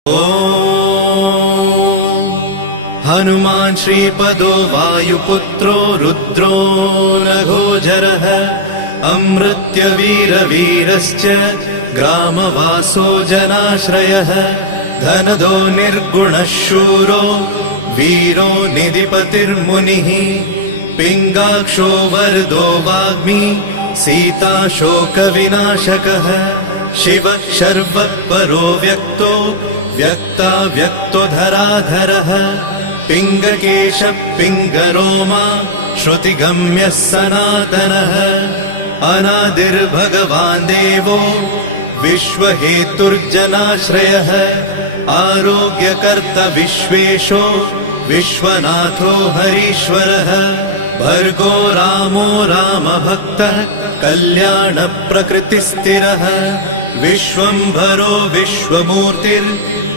हनुमान् श्रीपदो वायुपुत्रो रुद्रो नघोजरः अमृत्यवीरवीरश्च ग्रामवासो जनाश्रयः धनदो निर्गुणः शूरो वीरो निधिपतिर्मुनिः पिङ्गाक्षो वरदो वाग्मी सीता शोकविनाशकः शिवः शर्वः परो व्यक्तो व्यक्तो धराधरः पिङ्गकेशः पिङ्गरोमा श्रुतिगम्यः सनातनः अनादिर्भगवान् देवो विश्वहेतुर्जनाश्रयः आरोग्यकर्ता विश्वेशो विश्वनाथो हरीश्वरः भर्गो रामो रामभक्तः कल्याणप्रकृतिस्थिरः विश्वम्भरो विश्वमूर्तिर्